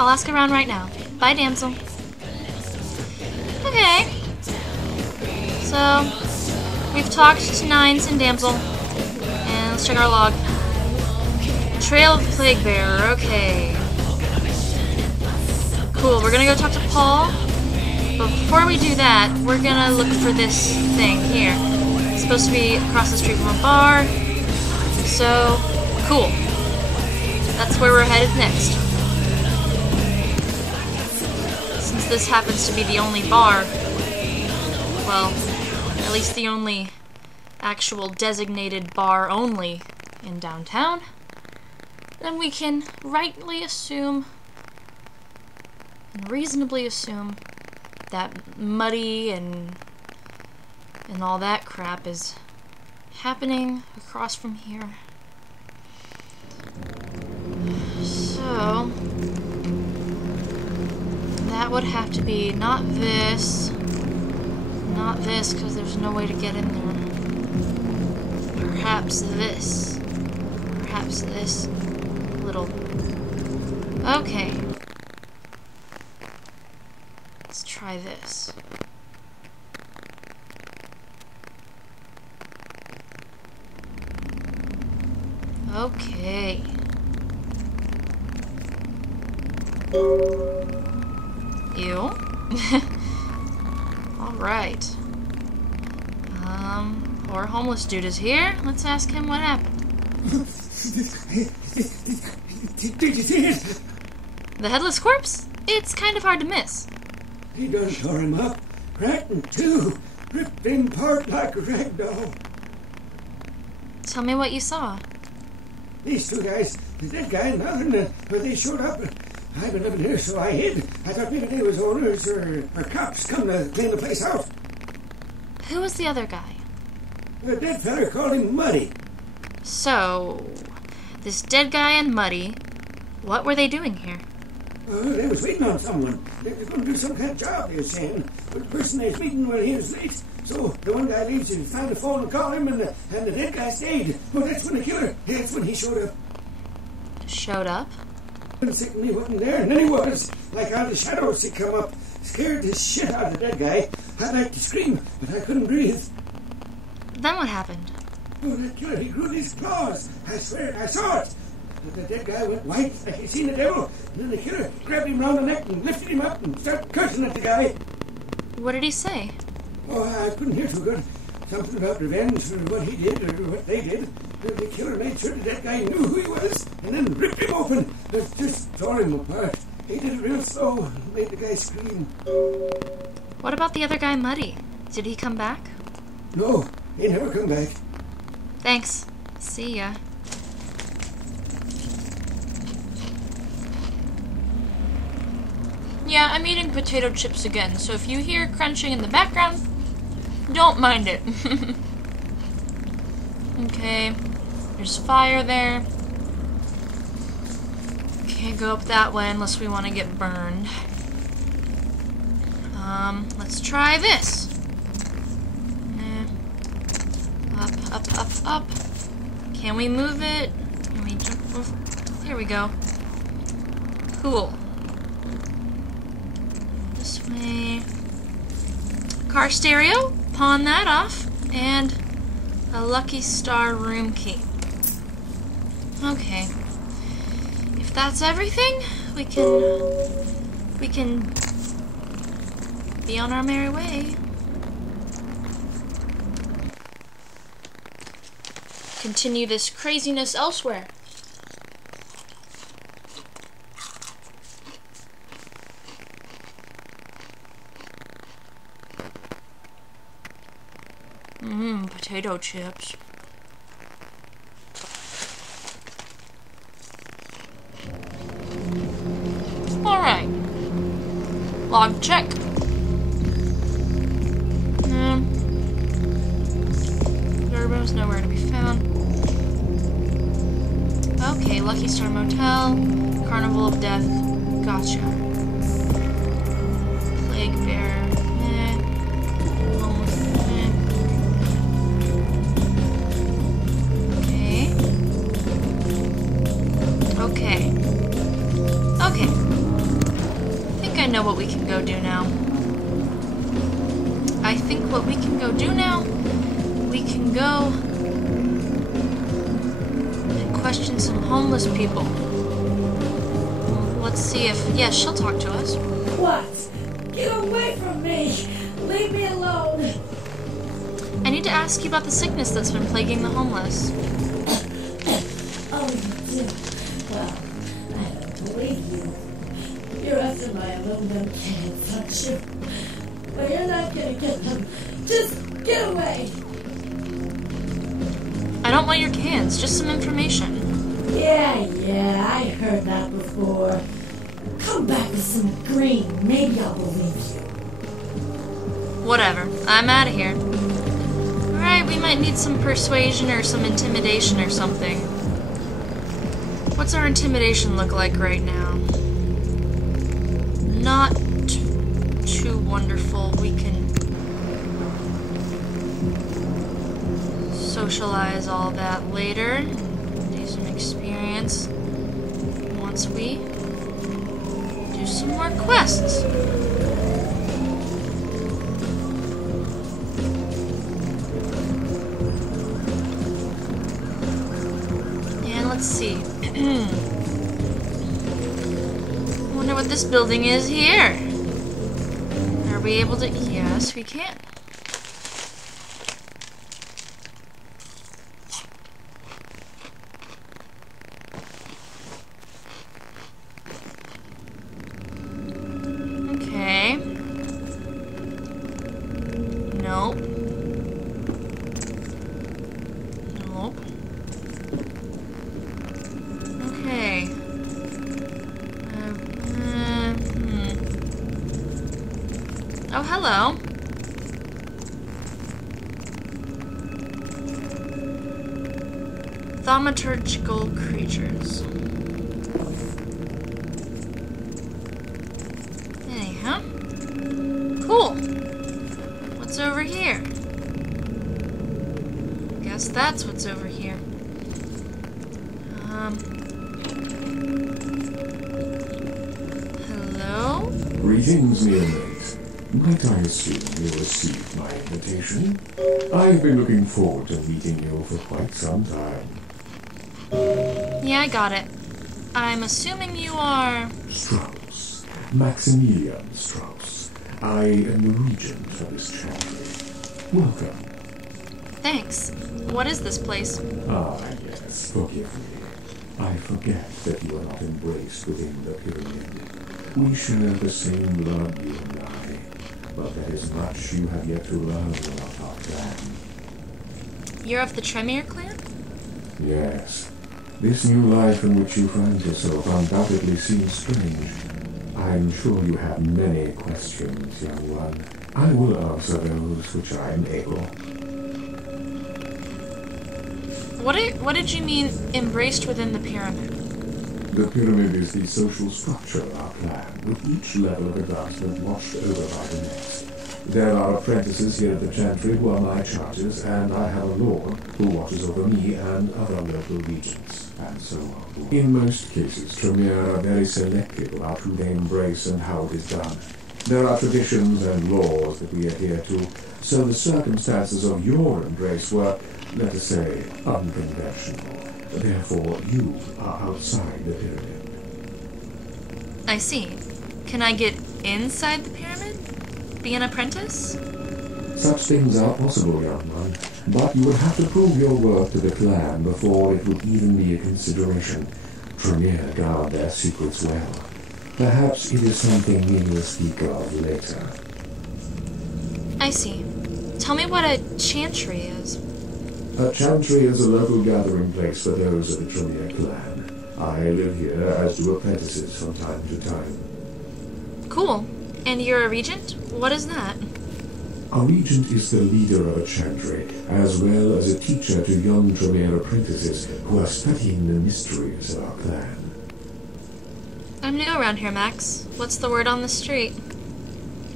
I'll ask around right now. Bye, damsel. Okay. So, we've talked to Nines and Damsel. And let's check our log. Trail of the Plague Bearer. Okay. Cool. We're gonna go talk to Paul. But before we do that, we're gonna look for this thing here. It's supposed to be across the street from a bar. So, cool. That's where we're headed next. Since this happens to be the only bar, well, at least the only actual designated bar only in downtown, then we can rightly assume, and reasonably assume, that Muddy and all that crap is happening across from here. So, that would have to be not this, because there's no way to get in there. Perhaps this little... Okay. Let's try this. Okay. Ew. Alright. Poor homeless dude is here. Let's ask him what happened. Did you see it? The headless corpse? It's kind of hard to miss. He done tore him up, cracked in two, ripped him apart like a rag doll. Tell me what you saw. These two guys, the dead guy and the other, when they showed up, I've been living here, so I hid. I thought maybe they was owners or cops come to clean the place out. Who was the other guy? The dead fella called him Muddy. So, this dead guy and Muddy, what were they doing here? They was waiting on someone. They was going to do some kind of job, they was saying. But the person they was meeting, well, he was late. So the one guy leaves and found the phone and called him, and the dead guy stayed. Well, that's when the killer, that's when he showed up. Showed up? Sick me wasn't there, and then he was. Like out of the shadows, he come up. Scared the shit out of the dead guy. I'd like to scream, but I couldn't breathe. Then what happened? Oh, that killer, he grew these claws. I swear, I saw it. But the dead guy went white like he seen the devil. And then the killer grabbed him round the neck and lifted him up and started cursing at the guy. What did he say? Oh, I couldn't hear too good. Something about revenge for what he did or what they did. The killer made sure that that guy knew who he was and then ripped him open. Just tore him apart. He did it real slow and made the guy scream. What about the other guy, Muddy? Did he come back? No, he never come back. Thanks. See ya. Yeah, I'm eating potato chips again, so if you hear crunching in the background, don't mind it. Okay, there's fire there. Can't go up that way unless we want to get burned. Let's try this. Up. Can we move it? Can we jump over? There we go. Cool. This way. Car stereo. Pawn that off. And a Lucky Star room key. Okay. If that's everything, we can be on our merry way. Continue this craziness elsewhere. Potato chips. Alright. Log check. Turbo's nowhere to be found. Okay, Lucky Star Motel, Carnival of Death, gotcha. Plague Bear, Okay. I know what we can go do now. I think what we can go do now, we can go and question some homeless people. Let's see if... yeah, she'll talk to us. What? Get away from me! Leave me alone! I need to ask you about the sickness that's been plaguing the homeless. Oh, you do? Well, I don't believe you. You're after my aluminum cans, aren't you? Well, you're not gonna get them. Just get away! I don't want your cans, just some information. Yeah, I heard that before. Come back with some green, maybe I'll believe you. Whatever, I'm out of here. Alright, we might need some persuasion or some intimidation or something. What's our intimidation look like right now? Not too wonderful. We can socialize all that later. Do some experience once we do some more quests. And let's see. Wonder what this building is here. Are we able to? Yes, we can. Okay. Nope. Nope. Okay. Oh, hello. Thaumaturgical creatures. Anyhow. Cool. What's over here? Guess that's what's over here. Hello? Greetings, neonate. Might I assume you received my invitation? I've been looking forward to meeting you for quite some time. Yeah, I got it. I'm assuming you are... Strauss. Maximilian Strauss. I am the regent for this chantry. Welcome. Thanks. What is this place? Ah, yes, forgive me. I forget that you are not embraced within the pyramid. We share the same blood, you and I. But there is much you have yet to learn about our clan. You're of the Tremere clan? Yes. This new life in which you find yourself undoubtedly seems strange. I'm sure you have many questions, young one. I will answer those which I am able. What did you mean, embraced within the pyramid? The pyramid is the social structure of our clan, with each level of advancement watched over by the next. There are apprentices here at the chantry who are my charges, and I have a lord who watches over me and other local regents, and so on. In most cases, Tremere are very selective about who they embrace and how it is done. There are traditions and laws that we adhere to, so the circumstances of your embrace were, let us say, unconventional. Therefore, you are outside the pyramid. I see. Can I get inside the pyramid? Be an apprentice? Such things are possible, young one, but you would have to prove your worth to the clan before it would even be a consideration. Tremere guard their secrets well. Perhaps it is something we will speak of later. I see. Tell me what a chantry is. A chantry is a local gathering place for those of the Tremere clan. I live here, as do apprentices from time to time. Cool. And you're a regent? What is that? A regent is the leader of a chantry, as well as a teacher to young Tremere apprentices who are studying the mysteries of our clan. I'm new around here, Max. What's the word on the street?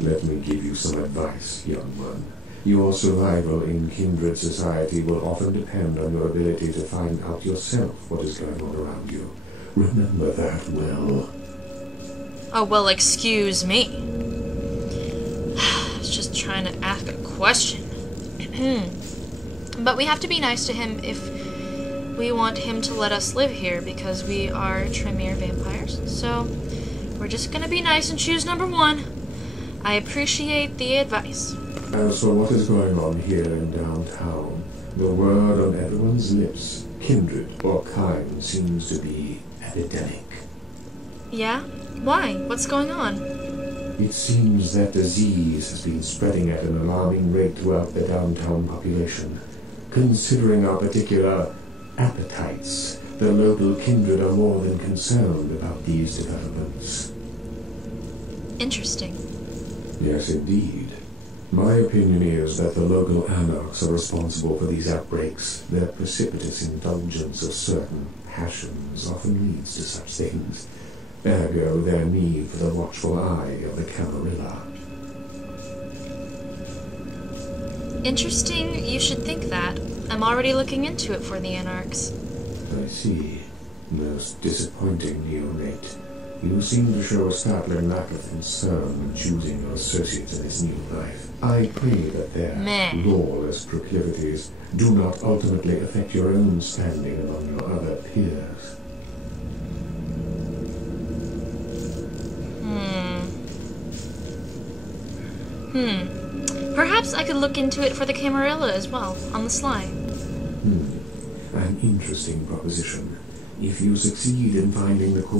Let me give you some advice, young one. Your survival in kindred society will often depend on your ability to find out yourself what is going on around you. Remember that well. Oh, well, excuse me. I was just trying to ask a question. But we have to be nice to him if we want him to let us live here, because we are Tremere vampires. So, we're just gonna be nice and choose number 1. I appreciate the advice. As for what is going on here in downtown, the word on everyone's lips, kindred or kind, seems to be epidemic. Yeah? Why? What's going on? It seems that disease has been spreading at an alarming rate throughout the downtown population. Considering our particular appetites, the local kindred are more than concerned about these developments. Interesting. Yes, indeed. My opinion is that the local anarchs are responsible for these outbreaks. Their precipitous indulgence of certain passions often leads to such things. Ergo, their need for the watchful eye of the Camarilla. Interesting you should think that. I'm already looking into it for the anarchs. I see. Most disappointing, neonate. You seem to show a startling lack of concern when choosing your associates in this new life. I pray that their lawless proclivities do not ultimately affect your own standing among your other peers. Perhaps I could look into it for the Camarilla as well, on the sly. An interesting proposition. If you succeed in finding the cause